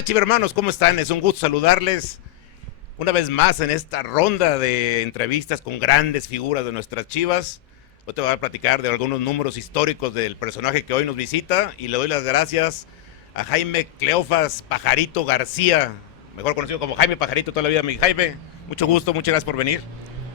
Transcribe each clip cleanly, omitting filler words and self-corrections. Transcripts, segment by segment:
tal, chivermanos? ¿Cómo están? Es un gusto saludarles una vez más en esta ronda de entrevistas con grandes figuras de nuestras Chivas. Hoy te voy a platicar de algunos números históricos del personaje que hoy nos visita y le doy las gracias a Jaime Cleofas Pajarito García, mejor conocido como Jaime Pajarito toda la vida. Mi Jaime, mucho gusto, muchas gracias por venir.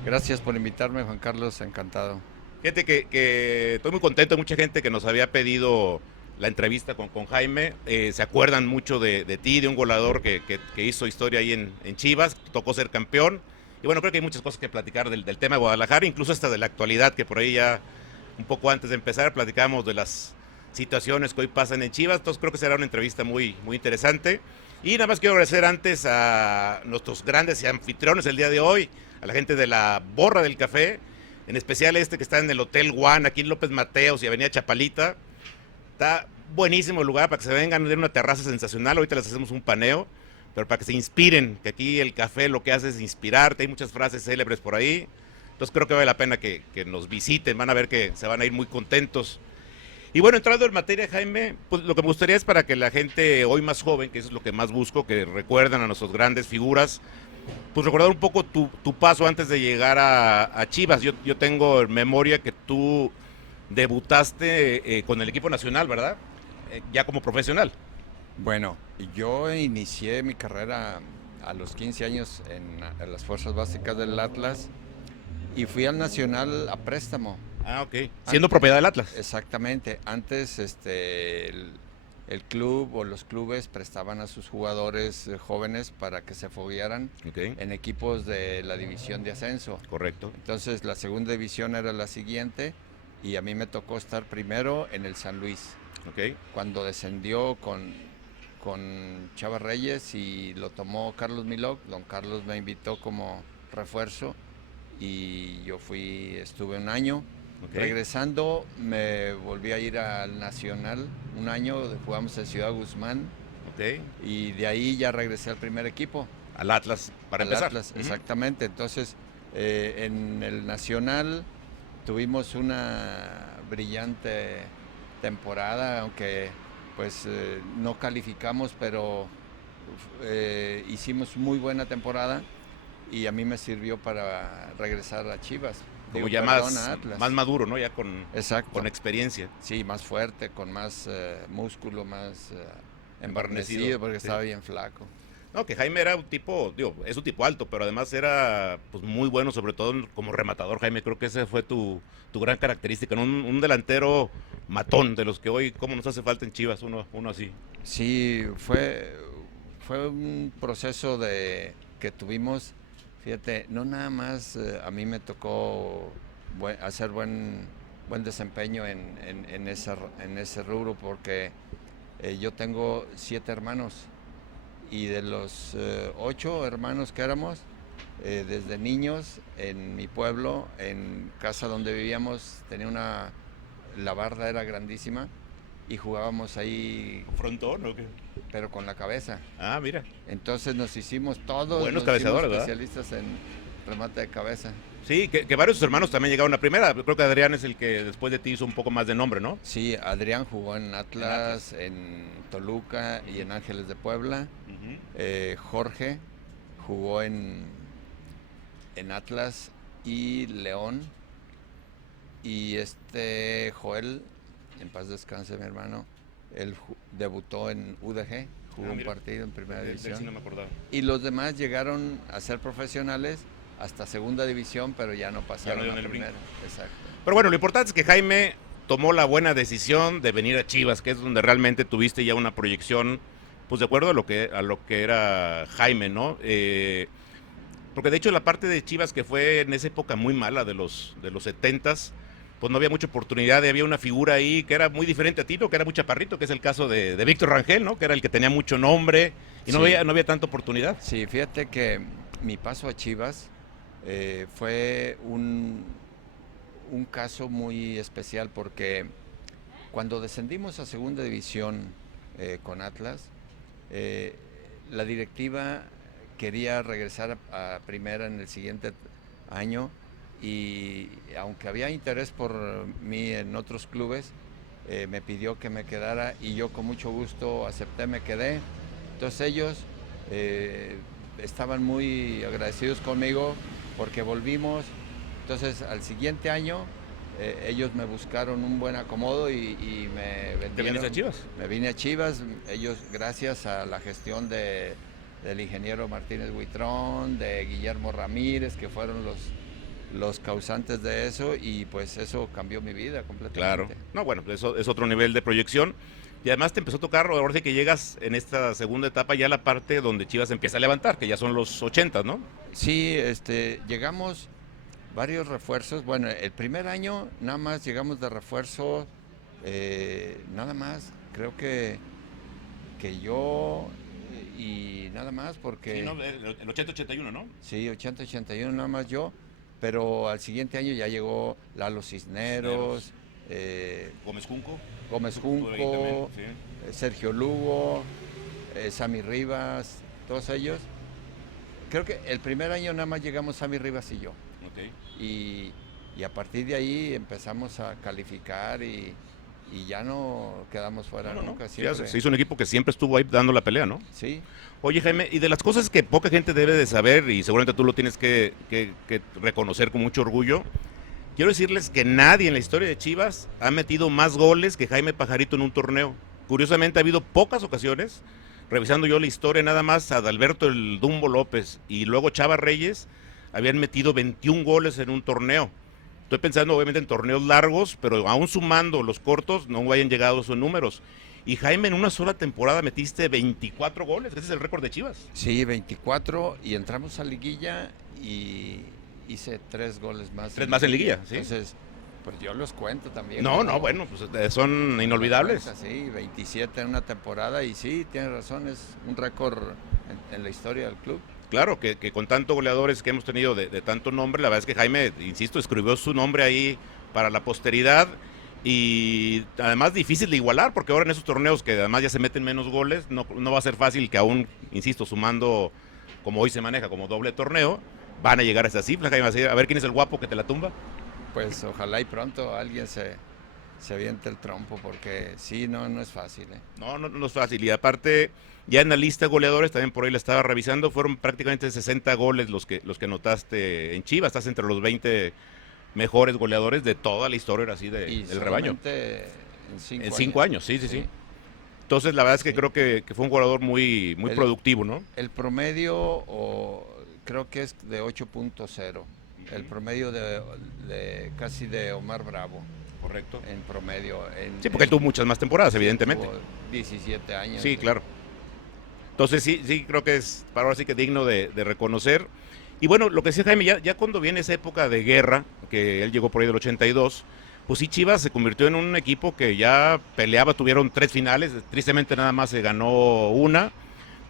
Gracias por invitarme, Juan Carlos, encantado. Gente que estoy muy contento, mucha gente que nos había pedido la entrevista con Jaime, se acuerdan mucho de ti, de un goleador que hizo historia ahí en Chivas, tocó ser campeón, y bueno, creo que hay muchas cosas que platicar del tema de Guadalajara, incluso hasta de la actualidad, que por ahí ya un poco antes de empezar platicamos de las situaciones que hoy pasan en Chivas, entonces creo que será una entrevista muy interesante. Y nada más quiero agradecer antes a nuestros grandes anfitriones el día de hoy, a la gente de la Borra del Café, en especial este que está en el Hotel One, aquí en López Mateos y Avenida Chapalita. Está buenísimo el lugar para que se vengan, de una terraza sensacional. Ahorita les hacemos un paneo, pero para que se inspiren, que aquí el café lo que hace es inspirarte. Hay muchas frases célebres por ahí. Entonces creo que vale la pena que nos visiten. Van a ver que se van a ir muy contentos. Y bueno, entrando en materia, Jaime, pues lo que me gustaría es para que la gente hoy más joven, que eso es lo que más busco, que recuerdan a nuestras grandes figuras, pues recordar un poco tu paso antes de llegar a Chivas. Yo tengo en memoria que tú debutaste con el equipo nacional, ¿verdad? Ya como profesional. Bueno, yo inicié mi carrera a los 15 años en las fuerzas básicas del Atlas y fui al Nacional a préstamo. Ah, ok. Siendo propiedad del Atlas. Exactamente. Antes el club o los clubes prestaban a sus jugadores jóvenes para que se foguearan Ok, en equipos de la división de ascenso. correcto. Entonces la segunda división era la siguiente y a mí me tocó estar primero en el San Luis. Ok, Cuando descendió con Chava Reyes y lo tomó Carlos Milok, don Carlos me invitó como refuerzo y yo estuve un año. ok, Regresando me volví a ir al Nacional un año, jugamos en Ciudad Guzmán ok. y de ahí ya regresé al primer equipo, Al Atlas, para al empezar. Atlas, exactamente. Entonces en el Nacional tuvimos una brillante temporada, aunque pues no calificamos, pero hicimos muy buena temporada y a mí me sirvió para regresar a Chivas. Como Digo, ya perdón, a más Atlas. maduro, ¿no? Ya con Exacto. experiencia. Sí, más fuerte, con más músculo, más Embarnecido. embarnecido, porque Sí. estaba bien flaco. No, que Jaime era un tipo, digo, es un tipo alto, pero además era pues muy bueno, sobre todo como rematador, Jaime. Creo que esa fue tu gran característica, ¿no? Un delantero matón, de los que hoy, ¿cómo nos hace falta en Chivas? Uno así. Sí, fue un proceso que tuvimos, fíjate, no nada más a mí me tocó hacer buen desempeño en ese rubro, porque yo tengo 7 hermanos y de los 8 hermanos que éramos, desde niños en mi pueblo, en casa donde vivíamos, la barda era grandísima y jugábamos ahí, ¿Frontón o qué? pero con la cabeza. Ah, mira. Entonces Buenos nos hicimos cabeceadores, ¿verdad? especialistas en remate de cabeza. Sí, que varios de sus hermanos también llegaron a primera. Creo que Adrián es el que después de ti hizo un poco más de nombre, ¿no? Sí, Adrián jugó en En Atlas. Atlas, en Toluca y en Ángeles de Puebla. Ujú. Jorge jugó en Atlas y León. Y Joel, en paz descanse mi hermano, él debutó en UDG, jugó Ah, un mira. partido en primera De él sí división. no me acordaba. Y los demás llegaron a ser profesionales hasta segunda división, pero ya no Ya no pasaron dieron a el brinco. primera. Exacto. Pero bueno, lo importante es que Jaime tomó la buena decisión de venir a Chivas, que es donde realmente tuviste ya una proyección, pues de acuerdo a lo que era Jaime, ¿no? Porque de hecho la parte de Chivas que fue en esa época muy mala de los 70s, pues no había mucha oportunidad, había una figura ahí que era muy diferente a ti, pero que era muy chaparrito, que es el caso de Víctor Rangel, ¿no? Que era el que tenía mucho nombre y Sí, no había tanta oportunidad. sí, fíjate que mi paso a Chivas fue un caso muy especial, porque cuando descendimos a segunda división con Atlas, eh, la directiva quería regresar a primera en el siguiente año, y aunque había interés por mí en otros clubes, me pidió que me quedara y yo con mucho gusto acepté, me quedé Entonces ellos estaban muy agradecidos conmigo porque volvimos. Entonces al siguiente año ellos me buscaron un buen acomodo y me vendieron. ¿Te viniste a Chivas? Me vine a Chivas, ellos gracias a la gestión del ingeniero Martínez Huitrón, de Guillermo Ramírez, que fueron los causantes de eso, y pues eso cambió mi vida completamente. Claro. No, bueno, eso es otro nivel de proyección. Y además te empezó a tocar, ahora sí que llegas en esta segunda etapa ya la parte donde Chivas empieza a levantar, que ya son los 80, ¿no? Sí, llegamos varios refuerzos. Bueno, el primer año nada más llegamos de refuerzo, nada más, creo que yo y nada más porque... Sí, no, el 80-81, ¿no? Sí, 80-81 nada más yo, pero al siguiente año ya llegó Lalo Cisneros, Gómez Junco. Gómez Estuvo ahí también, Junco, sí. Sergio Lugo, Sammy Rivas, todos ellos. Creo que el primer año nada más llegamos Sammy Rivas y yo. Okay. Y a partir de ahí empezamos a calificar y ya no quedamos fuera nunca. Siempre. Se hizo un equipo que siempre estuvo ahí dando la pelea, ¿no? Sí. Oye, Jaime, y de las cosas que poca gente debe de saber, y seguramente tú lo tienes que reconocer con mucho orgullo, quiero decirles que nadie en la historia de Chivas ha metido más goles que Jaime Pajarito en un torneo. Curiosamente ha habido pocas ocasiones, revisando yo la historia, nada más Adalberto el Dumbo López y luego Chava Reyes habían metido 21 goles en un torneo. Estoy pensando obviamente en torneos largos, pero aún sumando los cortos no hayan llegado a esos números. Y Jaime, en una sola temporada metiste 24 goles, ese es el récord de Chivas. Sí, 24, y entramos a liguilla y hice 3 goles más. 3 más en liguilla, sí. Entonces, pues yo los cuento también. No, bueno, pues son inolvidables. Sí, 27 en una temporada y sí, tienes razón, es un récord en la historia del club. Claro, que con tantos goleadores que hemos tenido de tanto nombre, la verdad es que Jaime, insisto, escribió su nombre ahí para la posteridad y además difícil de igualar, porque ahora en esos torneos que además ya se meten menos goles, no va a ser fácil que aún, insisto, sumando como hoy se maneja como doble torneo, van a llegar a esa cifra, Jaime, a ver quién es el guapo que te la tumba. Pues ojalá y pronto alguien se aviente el trompo, porque sí, no es fácil. No es fácil, y aparte, ya en la lista de goleadores, también por ahí la estaba revisando, fueron prácticamente 60 goles los que anotaste en Chivas, estás entre los 20 mejores goleadores de toda la historia así del rebaño. En 5 años, sí. Entonces la verdad es que creo que fue un jugador muy productivo, ¿no? El promedio creo que es de 8.0, el promedio de casi de Omar Bravo. Correcto. En promedio. Sí, porque él tuvo muchas más temporadas, sí, evidentemente. Tuvo 17 años. Sí, claro. Entonces sí, creo que es para ahora sí que digno de reconocer. Y bueno, lo que decía Jaime, ya cuando viene esa época de guerra, que él llegó por ahí del 82, pues sí, Chivas se convirtió en un equipo que ya peleaba, tuvieron 3 finales, tristemente nada más se ganó una,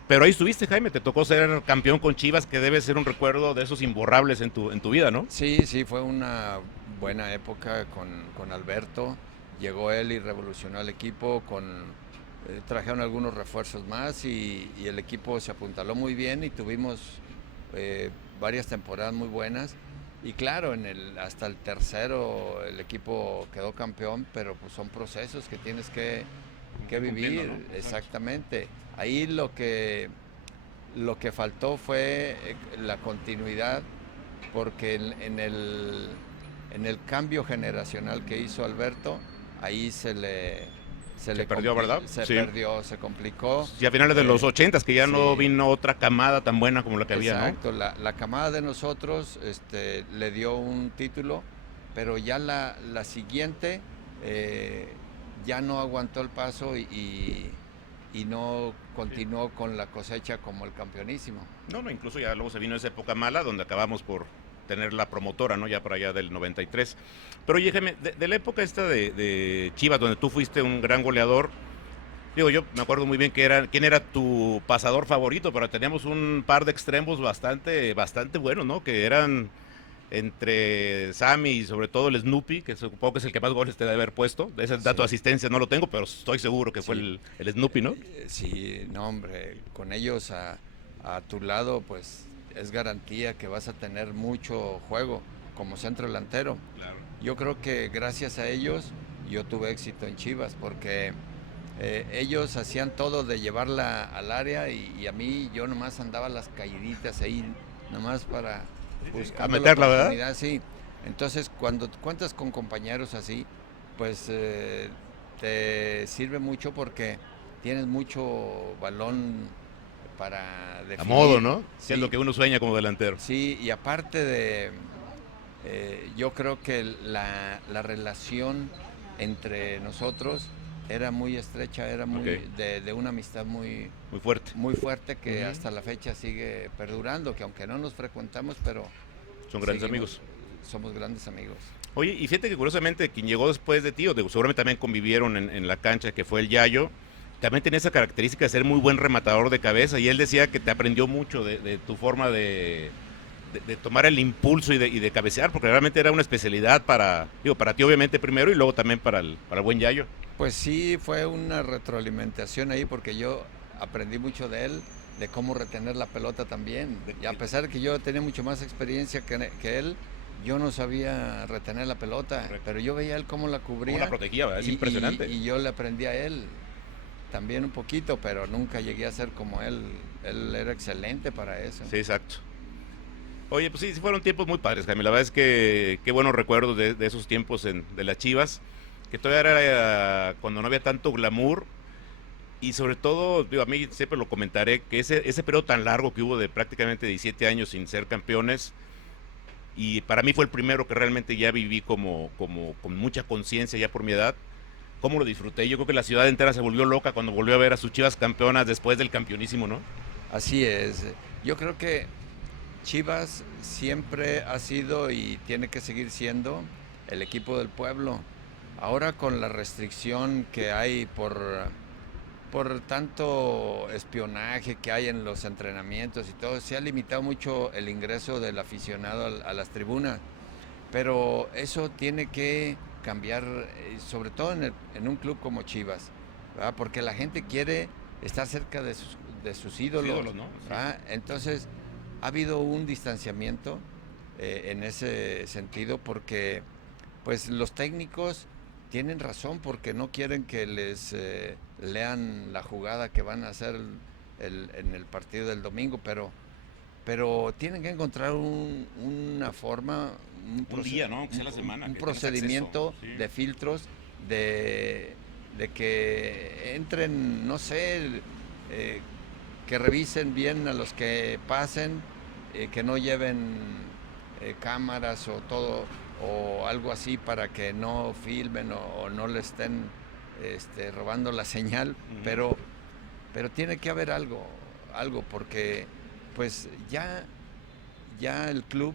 pero ahí estuviste, Jaime, te tocó ser campeón con Chivas, que debe ser un recuerdo de esos imborrables en tu vida, ¿no? Sí, fue una buena época con Alberto, llegó él y revolucionó el equipo, trajeron algunos refuerzos más y el equipo se apuntaló muy bien y tuvimos varias temporadas muy buenas. Y claro, hasta el tercero el equipo quedó campeón, pero pues son procesos que tienes que vivir, ¿no? Exactamente. Ahí lo que faltó fue la continuidad, porque en el cambio generacional que hizo Alberto, ahí se perdió, ¿verdad? Perdió, se complicó. Y a finales de los 80s, que ya no vino otra camada tan buena como la que había, ¿no? Exacto, la camada de nosotros le dio un título, pero ya la siguiente ya no aguantó el paso y no continuó con la cosecha como el campeonísimo. No, incluso ya luego se vino esa época mala donde acabamos por tener la promotora, ¿no? Ya para allá del 93. Pero oye, Jaime, de la época esta de Chivas, donde tú fuiste un gran goleador, digo, yo me acuerdo muy bien quién era tu pasador favorito, pero teníamos un par de extremos bastante buenos, ¿no? Que eran entre Sammy y sobre todo el Snoopy, que supongo que es el que más goles te debe haber puesto. Ese dato de asistencia no lo tengo, pero estoy seguro que fue el Snoopy, ¿no? Sí, no, hombre, con ellos a tu lado, pues es garantía que vas a tener mucho juego como centro delantero. Claro. Yo creo que gracias a ellos yo tuve éxito en Chivas, porque Ellos hacían todo de llevarla al área y a mí yo nomás andaba las caíditas ahí, nomás para buscar la meterla, ¿verdad? oportunidad, sí. Entonces, cuando cuentas con compañeros así, pues te sirve mucho porque tienes mucho balón para A modo, definir. ¿no? Que es lo Sí, que uno sueña como delantero. sí, y aparte de, yo creo que la relación entre nosotros era muy estrecha, era muy Ok, de una amistad muy, muy fuerte. muy fuerte que Ujú. hasta la fecha sigue perdurando, que aunque no nos frecuentamos, pero Son grandes seguimos, amigos. somos grandes amigos. Oye, y fíjate que curiosamente quien llegó después de ti, o seguramente también convivieron en la cancha, que fue el Yayo, también tenía esa característica de ser muy buen rematador de cabeza, y él decía que te aprendió mucho de tu forma de tomar el impulso y de cabecear, porque realmente era una especialidad para, digo, para ti obviamente primero y luego también para el buen Yayo. Pues sí, fue una retroalimentación ahí porque yo aprendí mucho de él, de cómo retener la pelota también. Y a pesar de que yo tenía mucho más experiencia que él, yo no sabía retener la pelota, Correcto. pero yo veía él cómo la ¿Cómo la cubría protegía? ¿Verdad? Es impresionante. y yo le aprendí a él también un poquito, pero nunca llegué a ser como él. Él era excelente para eso. Sí, exacto. Oye, pues sí, sí fueron tiempos muy padres, Jaime. La verdad es que qué buenos recuerdos de esos tiempos de las Chivas, que todavía era cuando no había tanto glamour. Y sobre todo, digo, a mí siempre lo comentaré, que ese periodo tan largo que hubo de prácticamente 17 años sin ser campeones, y para mí fue el primero que realmente ya viví con mucha conciencia ya por mi edad, cómo lo disfruté. Yo creo que la ciudad entera se volvió loca cuando volvió a ver a sus Chivas campeonas después del campeonísimo, ¿no? Así es. Yo creo que Chivas siempre ha sido y tiene que seguir siendo el equipo del pueblo. Ahora con la restricción que hay por tanto espionaje que hay en los entrenamientos y todo, se ha limitado mucho el ingreso del aficionado a las tribunas. Pero eso tiene que cambiar, sobre todo en un club como Chivas, ¿verdad? Porque la gente quiere estar cerca de sus Sus ídolos, ídolos, ¿no? ¿verdad? Entonces, ha habido un distanciamiento en ese sentido porque pues los técnicos tienen razón porque no quieren que les lean la jugada que van a hacer en el partido del domingo, pero tienen que encontrar una forma, Un día, ¿no? Aunque sea la semana. un Que tengas acceso. procedimiento Sí. de filtros de que entren, no sé, eh, que revisen bien a los que pasen, que no lleven cámaras o todo o algo así para que no filmen o no le estén robando la señal, Ujú. pero tiene que haber algo porque pues ya el club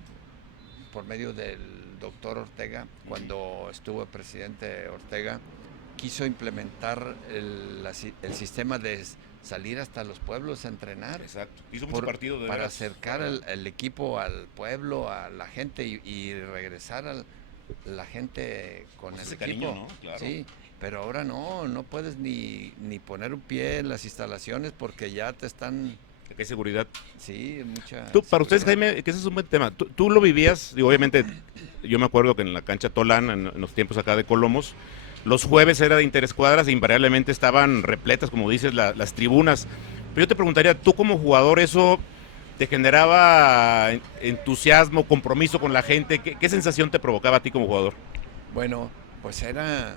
por medio del doctor Ortega, cuando estuvo el presidente Ortega, quiso implementar el sistema de salir hasta los pueblos a entrenar Exacto. Hizo muchos partidos de para veras. acercar el equipo al pueblo, a la gente y regresar a la gente con Pues el ese equipo. cariño, ¿no? Claro. Sí, pero ahora no puedes ni poner un pie en las instalaciones porque ya te están, Que hay seguridad. sí, mucha Para ustedes, seguridad. Jaime, que ese es un buen tema. Tú lo vivías, digo, obviamente, yo me acuerdo que en la cancha Tolán, en los tiempos acá de Colomos, los jueves era de interescuadras e invariablemente estaban repletas, como dices, las tribunas. Pero yo te preguntaría, tú como jugador, ¿eso te generaba entusiasmo, compromiso con la gente? ¿Qué sensación te provocaba a ti como jugador? Bueno, pues era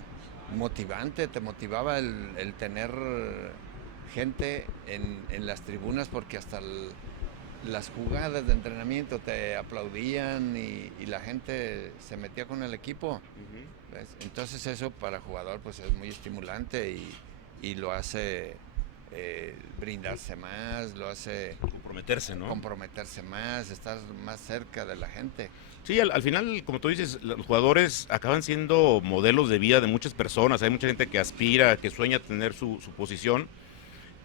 motivante, te motivaba el tener gente en las tribunas porque hasta las jugadas de entrenamiento te aplaudían y la gente se metía con el equipo. ¿Ves? Entonces eso para jugador pues es muy estimulante y lo hace brindarse más, lo hace Comprometerse, ¿no? comprometerse más, estar más cerca de la gente. Sí, al final, como tú dices, los jugadores acaban siendo modelos de vida de muchas personas. Hay mucha gente que aspira, que sueña tener su posición.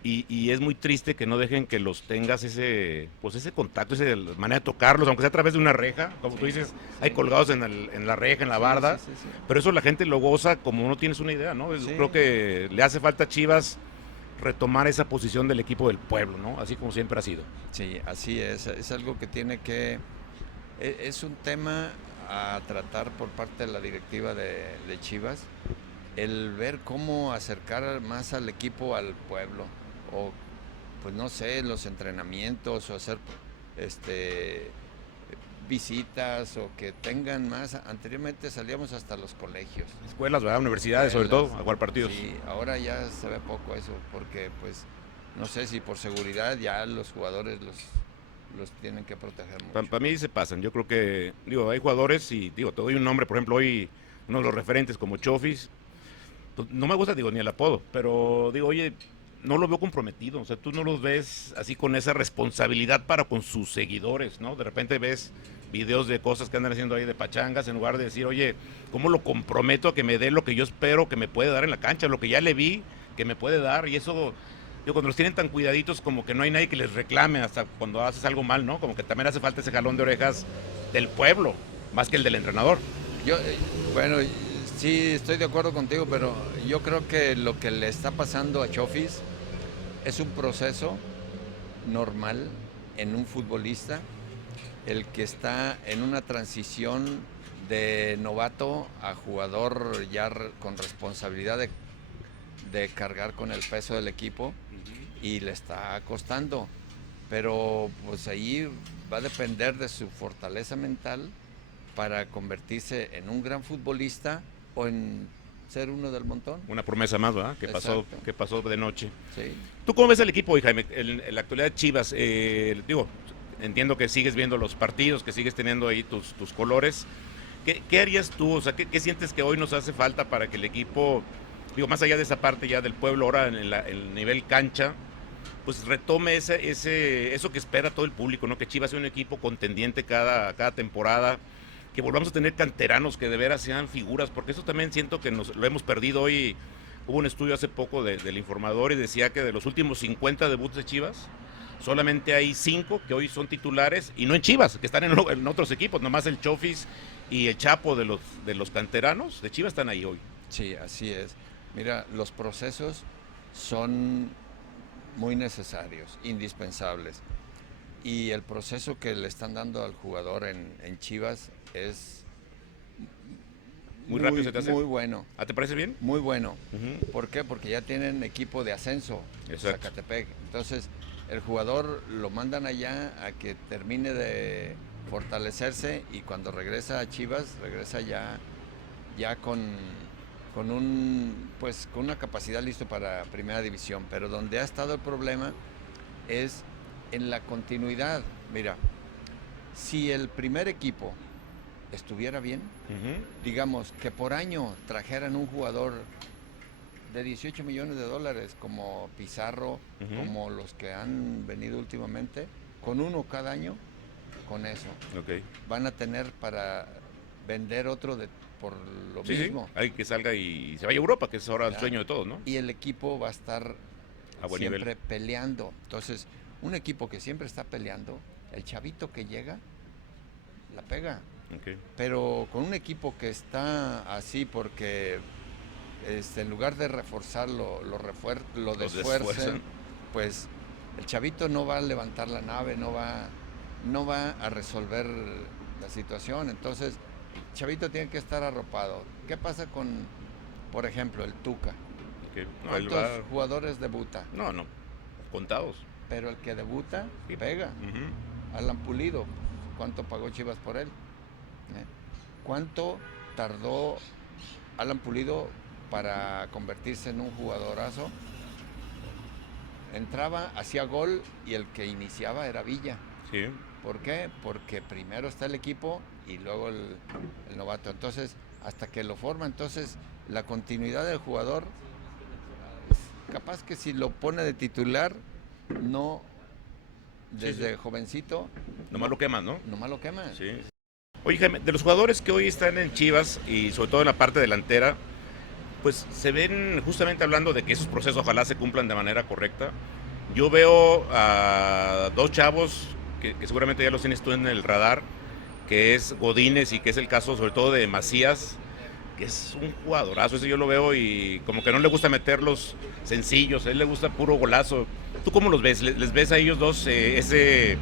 Y es muy triste que no dejen que los tengas ese contacto, esa manera de tocarlos, aunque sea a través de una reja, como tú dices, hay Sí, colgados en la reja, en la sí, barda, sí. pero eso la gente lo goza como no tienes una idea, ¿no? Sí, Creo que le hace falta a Chivas retomar esa posición del equipo del pueblo, ¿no? Así como siempre ha sido. sí, así es algo que tiene que, es un tema a tratar por parte de la directiva de Chivas, el ver cómo acercar más al equipo al pueblo, o pues no sé, los entrenamientos, o hacer visitas, o que tengan más. Anteriormente salíamos hasta los colegios. Escuelas, ¿verdad? Universidades, sobre todo, a jugar partidos. Sí, ahora ya se ve poco eso, porque pues no sé si por seguridad ya los jugadores los tienen que proteger mucho. Para mí se pasan. Yo creo que, digo, hay jugadores y, digo, te doy un nombre, por ejemplo, hoy uno de los referentes como Chofis, pues, no me gusta, digo, ni el apodo, pero digo, oye, no lo veo comprometido, o sea, tú no los ves así con esa responsabilidad para con sus seguidores, ¿no? De repente ves videos de cosas que andan haciendo ahí de pachangas, en lugar de decir, oye, ¿cómo lo comprometo a que me dé lo que yo espero que me puede dar en la cancha, lo que ya le vi que me puede dar? Y eso, yo cuando los tienen tan cuidaditos, como que no hay nadie que les reclame hasta cuando haces algo mal, ¿no? Como que también hace falta ese jalón de orejas del pueblo, más que el del entrenador. Yo, bueno, sí, estoy de acuerdo contigo, pero yo creo que lo que le está pasando a Chofis es un proceso normal en un futbolista, el que está en una transición de novato a jugador ya con responsabilidad de cargar con el peso del equipo, y le está costando, pero pues ahí va a depender de su fortaleza mental para convertirse en un gran futbolista o en ser uno del montón. Una promesa más, ¿verdad? Exacto. Que pasó de noche. Sí. ¿Tú cómo ves al equipo hoy, Jaime? En la actualidad de Chivas, digo, entiendo que sigues viendo los partidos, que sigues teniendo ahí tus colores. ¿Qué harías tú? O sea, ¿qué sientes que hoy nos hace falta para que el equipo, digo, más allá de esa parte ya del pueblo, ahora en el nivel cancha, pues retome eso que espera todo el público, ¿no? Que Chivas sea un equipo contendiente cada temporada, que volvamos a tener canteranos que de veras sean figuras, porque eso también siento que lo hemos perdido hoy. Hubo un estudio hace poco del Informador y decía que de los últimos 50 debuts de Chivas, solamente hay 5 que hoy son titulares, y no en Chivas, que están en otros equipos, nomás el Chofis y el Chapo de los canteranos de Chivas están ahí hoy. Sí, así es. Mira, los procesos son muy necesarios, indispensables. Y el proceso que le están dando al jugador en Chivas es muy rápido se te hace. Muy bueno. ¿Ah, te parece bien? Muy bueno. ¿Por qué? Porque ya tienen equipo de ascenso, Exacto. Zacatepec. Entonces, el jugador lo mandan allá a que termine de fortalecerse, y cuando regresa a Chivas, regresa ya con una capacidad listo para primera división. Pero donde ha estado el problema es en la continuidad. Mira, si el primer equipo estuviera bien, digamos que por año trajeran un jugador de 18 millones de dólares como Pizarro, como los que han venido últimamente, con uno cada año, con eso van a tener para vender otro por lo mismo. Sí. Hay que salga y se vaya a Europa, que es ahora el sueño de todos, ¿no? Y el equipo va a estar a buen siempre nivel, peleando. Entonces, un equipo que siempre está peleando, el chavito que llega, la pega. Pero con un equipo que está así porque en lugar de reforzarlo, lo desfuercen, pues el chavito no va a levantar la nave, no va a resolver la situación. Entonces, el chavito tiene que estar arropado. ¿Qué pasa con, por ejemplo, el Tuca? No, ¿Cuántos jugadores debuta? No, contados. Pero el que debuta, pega. Alan Pulido, ¿cuánto pagó Chivas por él? ¿Cuánto tardó Alan Pulido para convertirse en un jugadorazo? Entraba, hacía gol, y el que iniciaba era Villa. Sí. ¿Por qué? Porque primero está el equipo y luego el novato. Entonces, hasta que lo forma, entonces la continuidad del jugador, capaz que si lo pone de titular, no, desde jovencito. Nomás lo queman, ¿no? Nomás lo queman. Sí. Oye, Jaime, de los jugadores que hoy están en Chivas, y sobre todo en la parte delantera, pues se ven, justamente hablando de que esos procesos ojalá se cumplan de manera correcta. Yo veo a 2 chavos que seguramente ya los tienes tú en el radar, que es Godínez, y que es el caso sobre todo de Macías, que es un jugadorazo. Ese yo lo veo y como que no le gusta meterlos sencillos, a él le gusta puro golazo. ¿Tú cómo los ves? ¿Les ves a ellos dos ese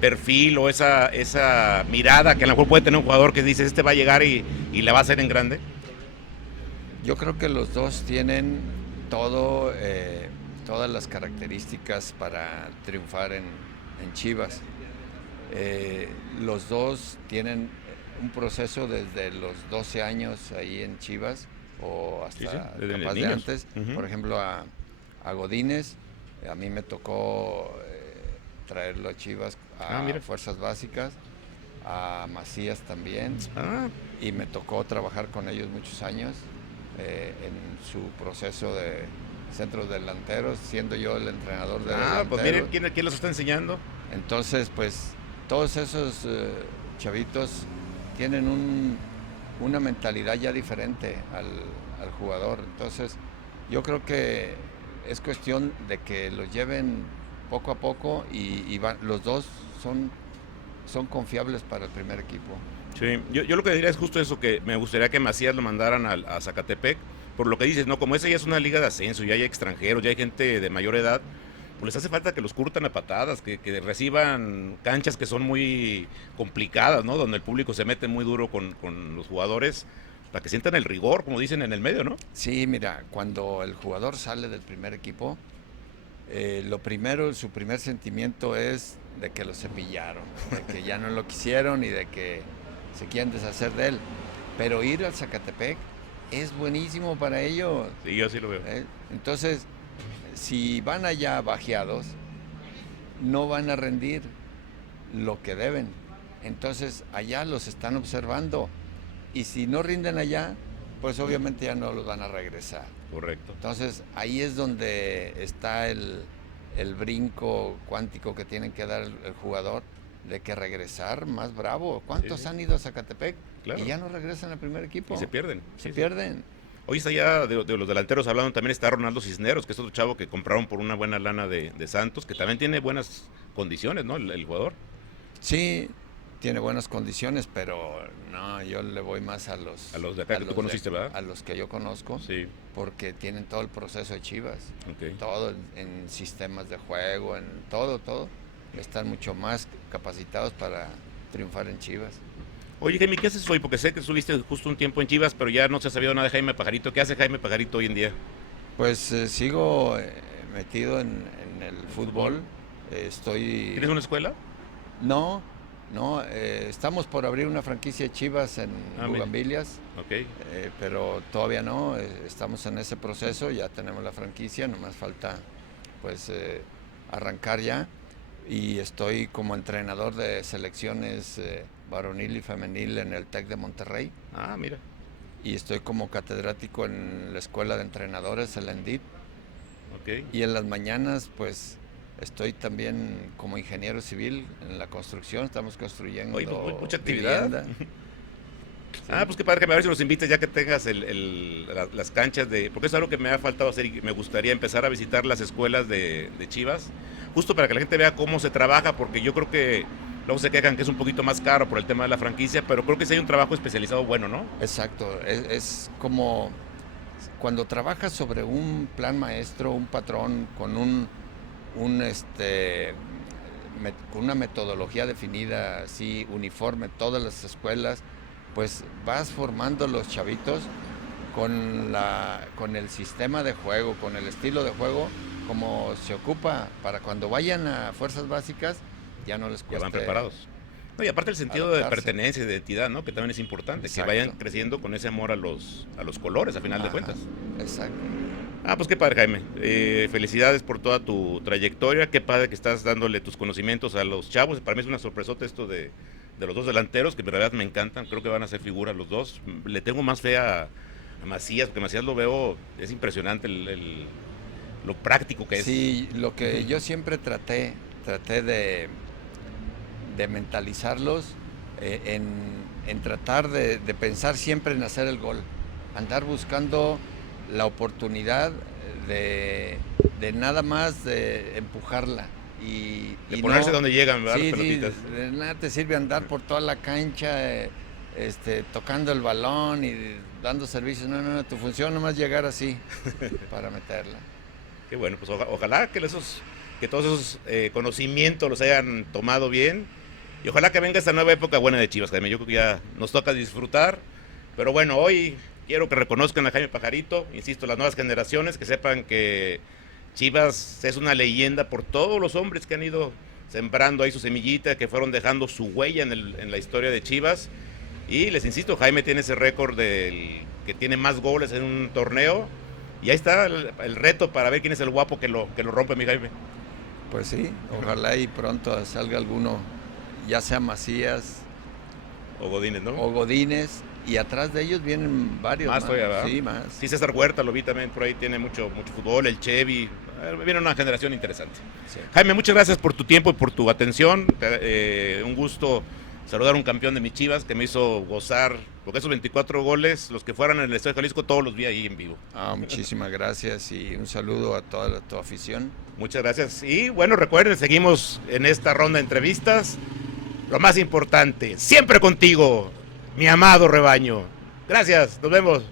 perfil o esa mirada que a lo mejor puede tener un jugador que dice, este va a llegar y la va a hacer en grande? Yo creo que los dos tienen todo, todas las características para triunfar en Chivas. Los dos tienen un proceso desde los 12 años ahí en Chivas o hasta desde capaz de niños. antes. Por ejemplo, a Godínez, a mí me tocó traerlo a Chivas a Mira. Fuerzas Básicas, a Macías también, Ah, y me tocó trabajar con ellos muchos años en su proceso de centros delanteros, siendo yo el entrenador de delanteros. pues miren quién los está enseñando. Entonces, pues todos esos chavitos tienen una mentalidad ya diferente al jugador. Entonces, yo creo que es cuestión de que los lleven poco a poco y los dos son confiables para el primer equipo. Sí, yo lo que diría es justo eso, que me gustaría que Macías lo mandaran a Zacatepec, por lo que dices, ¿no? Como esa ya es una liga de ascenso, ya hay extranjeros, ya hay gente de mayor edad, pues les hace falta que los curtan a patadas, que reciban canchas que son muy complicadas, ¿no? Donde el público se mete muy duro con los jugadores, para que sientan el rigor, como dicen en el medio, ¿no? Sí, mira, cuando el jugador sale del primer equipo, lo primero, su primer sentimiento es de que lo cepillaron, de que ya no lo quisieron y de que se quieren deshacer de él. Pero ir al Zacatepec es buenísimo para ellos. Sí, yo así lo veo. Entonces, si van allá bajeados, no van a rendir lo que deben. Entonces, allá los están observando. Y si no rinden allá, pues obviamente ya no los van a regresar. Correcto. Entonces, ahí es donde está el brinco cuántico que tienen que dar el jugador de que regresar más bravo. ¿Cuántos han ido a Zacatepec? Claro. Y ya no regresan al primer equipo. Y se pierden. Se pierden. Hoy está ya de los delanteros hablando, también está Ronaldo Cisneros, que es otro chavo que compraron por una buena lana de Santos, que también tiene buenas condiciones, ¿no? El jugador. Sí, tiene buenas condiciones, pero no, yo le voy más a los de acá que tú conociste, ¿verdad? A los que yo conozco, Sí. porque tienen todo el proceso de Chivas, Okay. todo en sistemas de juego, en todo, están mucho más capacitados para triunfar en Chivas. Oye, Jaime, ¿qué haces hoy? Porque sé que estuviste justo un tiempo en Chivas, pero ya no se ha sabido nada de Jaime Pajarito. ¿Qué hace Jaime Pajarito hoy en día? Pues sigo metido en el fútbol. ¿Tienes una escuela? No, estamos por abrir una franquicia de Chivas en Bugambilias, okay. Pero todavía no, estamos en ese proceso, ya tenemos la franquicia, nomás falta pues arrancar ya, y estoy como entrenador de selecciones varonil y femenil en el TEC de Monterrey. Mira. Y estoy como catedrático en la escuela de entrenadores, el ENDIT. Okay. Y en las mañanas pues estoy también como ingeniero civil en la construcción, estamos construyendo. Oye, pues, mucha actividad. Vivienda. Sí. Pues qué padre, que a ver si nos invitas ya que tengas las canchas de... Porque es algo que me ha faltado hacer y me gustaría empezar a visitar las escuelas de Chivas, justo para que la gente vea cómo se trabaja, porque yo creo que luego se quejan que es un poquito más caro por el tema de la franquicia, pero creo que sí hay un trabajo especializado bueno, ¿no? Exacto, es como cuando trabajas sobre un plan maestro, un patrón, con con una metodología definida, así uniforme, todas las escuelas, pues vas formando los chavitos con el sistema de juego, con el estilo de juego, como se ocupa para cuando vayan a fuerzas básicas, ya no les cueste. Ya van preparados. No, y aparte el sentido de pertenencia y de identidad, ¿no? Que también es importante, exacto, que vayan creciendo con ese amor a los colores, a final de cuentas. Exacto. Pues qué padre, Jaime. Felicidades por toda tu trayectoria. Qué padre que estás dándole tus conocimientos a los chavos. Para mí es una sorpresota esto de los dos delanteros, que en realidad me encantan. Creo que van a ser figuras los dos. Le tengo más fe a Macías, porque Macías lo veo, es impresionante lo práctico que es. Sí, lo que yo siempre traté de mentalizarlos en tratar de pensar siempre en hacer el gol, andar buscando la oportunidad de nada más de empujarla y ponerse donde llegan, ¿verdad? Sí, las pelotitas. Sí, de nada te sirve andar por toda la cancha tocando el balón y dando servicios. No, tu función nomás llegar así para meterla. Qué bueno, pues ojalá que todos esos conocimientos los hayan tomado bien. Y ojalá que venga esta nueva época buena de Chivas, Jaime. Yo creo que ya nos toca disfrutar. Pero bueno, hoy quiero que reconozcan a Jaime Pajarito, insisto, las nuevas generaciones, que sepan que Chivas es una leyenda por todos los hombres que han ido sembrando ahí su semillita, que fueron dejando su huella en la historia de Chivas. Y les insisto, Jaime tiene ese récord del que tiene más goles en un torneo. Y ahí está el reto para ver quién es el guapo que lo rompe, mi Jaime. Pues sí, ojalá y pronto salga alguno, ya sea Macías O Godínez, ¿no? o Godínez, y atrás de ellos vienen varios Más todavía, ¿verdad? Sí, más. Sí, César Huerta lo vi también, por ahí tiene mucho fútbol, el Chevy. Viene una generación interesante. Sí. Jaime, muchas gracias por tu tiempo y por tu atención. Un gusto saludar a un campeón de mis Chivas que me hizo gozar, porque esos 24 goles, los que fueran en el Estadio Jalisco, todos los vi ahí en vivo. Muchísimas gracias y un saludo a toda tu afición. Muchas gracias. Y bueno, recuerden, seguimos en esta ronda de entrevistas. Lo más importante, siempre contigo, mi amado rebaño. Gracias, nos vemos.